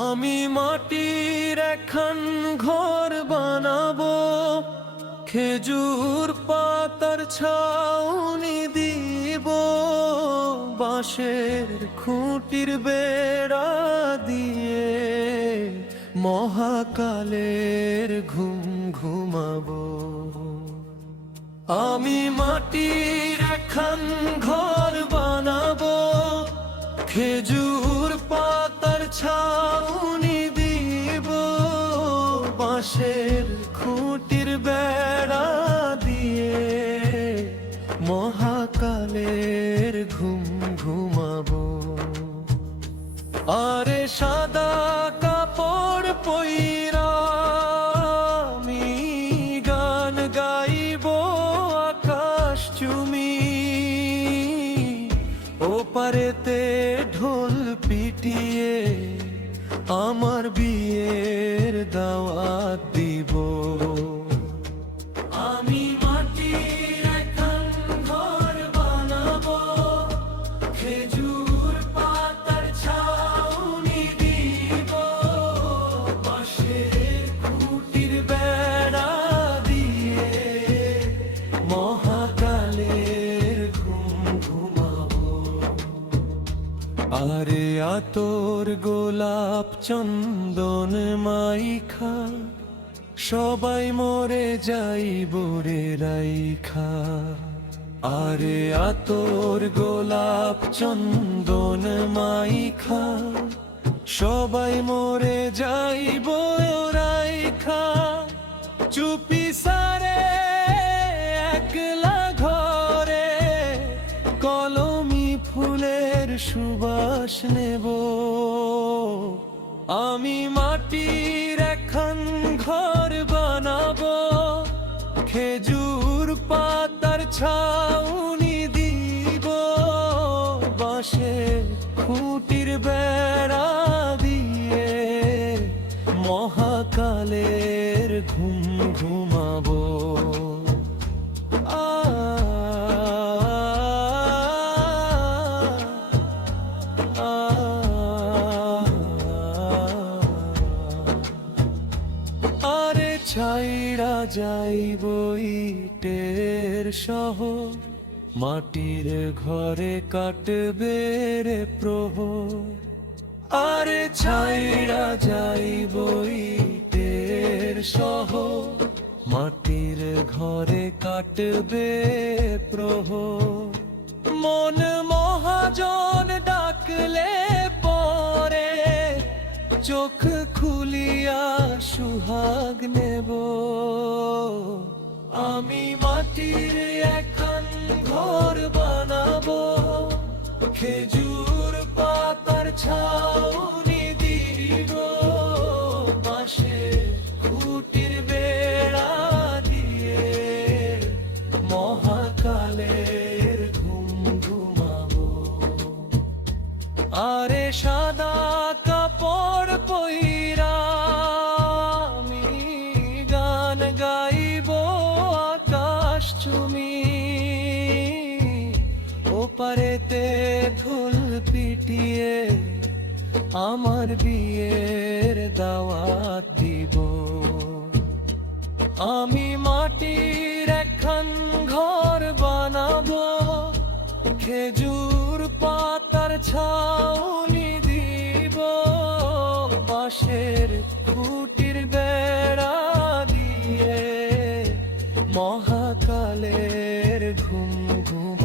আমি মাটির একখান ঘর বানাবো, খেজুর পাতার ছাউনি দিব, বাঁশের খুঁটির বেড়া দিয়ে মহাকালের ঘুম ঘুমাবো। আমি মাটির একখান ঘর বানাবো, খেজুর পাতার ছাউনি দিব, বাঁশের খুঁটির বেড়া দিয়ে মহাকালের ঘুম ঘুমাবো। আরে সাদা কাপড় পইরা আমি গান গাইব আকাশ চুমি, ওপারেতে ঢোল পিটিয়ে আমার বিয়ের দাওয়াত দিব। আমি মাটির একখান ঘর বানাবো, খেজুর পাতার ছাউনি দিব, বাঁশের খুঁটির বেড়া দিয়ে মহাকালের ঘুম ঘুমাবো। আরে আতর গোলাপ চন্দন মাইখা সবাই মরে যাইব রে রাইখা। আরে আতর গোলাপ চন্দন মাইখা সবাই মরে যাইব রাইখা। চুপি সারে একলা ঘরে কলমি ফুলের সুবাস নেব। আমি মাটির একখান ঘর বানাবো, খেজুর পাতার ছাউনি দিব, বাঁশের খুঁটির বেড়া দিয়ে মহাকালের ঘুম ঘুমাবো। আরে ছাইড়া যাইব ইটের শহর, মাটির ঘরে কাটবে রে প্রহর। আরে ছাইড়া যাইব ইটের শহর, মাটির ঘরে কাটবে প্রহর। মন মহাজন ডাকলে পরে চোখ খুলিয়া সুহাগ নেব। আমি মাটির একখান ঘর বানাবো, খেজুর পাতার ছাউনি দিব, বাঁশের খুঁটির বেড়া দিয়ে মহাকালের ঘুম ঘুমাবো। আরে সাদা কাপড় পইরা আমি গান গাইব আকাশ চুমি, ওপারেতে ঢোল পিটিয়ে আমার বিয়ের দাওয়াত দিব। আমি মাটির একখান ঘর বানাবো, খেজুর পাতার ছাউনি দিব, বাঁশের খুঁটির বেড়া দিয়ে মহাকালের ঘুম ঘুম